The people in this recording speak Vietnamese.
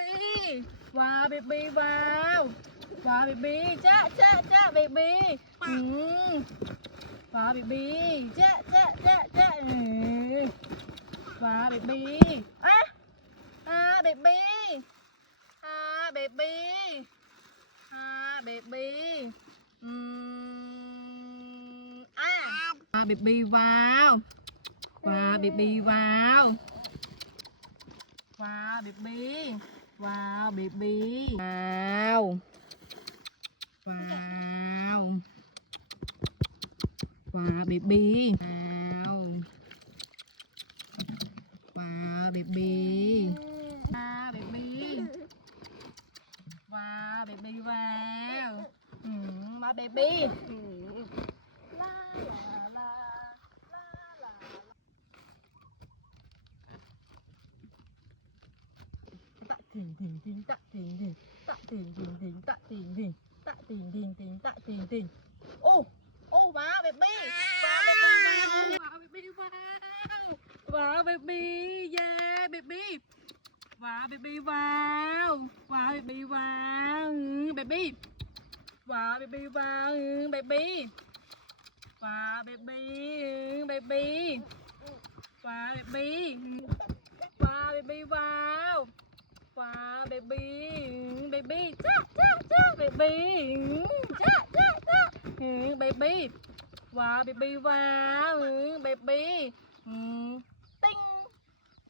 baby. Wow, baby, wow. Wow, baby. Cha, cha, cha, baby. Wow, baby. Cha, cha, cha, cha. Wow, baby. Baby. Baby. Baby. Baby, wow. Wow, baby, wow. Wow, baby. Wow, baby. Wow. Wow. Wow, baby. Wow. Wow, baby. Wow, baby. Wow, baby, wow. Wow, baby. Thình thình thình tạ thình thình tạ thình thình thình tạ thình thình tạ thình thình thình tạ thình thình. Ô wow baby, wow baby, wow baby, wow, wow baby, yeah baby, wow baby, wow, wow baby, wow, baby, wow baby, wow, baby, wow baby, baby, wow baby, wow baby, wow. Wow, baby, baby, cha, cha, cha, baby, cha, cha, cha, baby, wow, baby, wow, baby,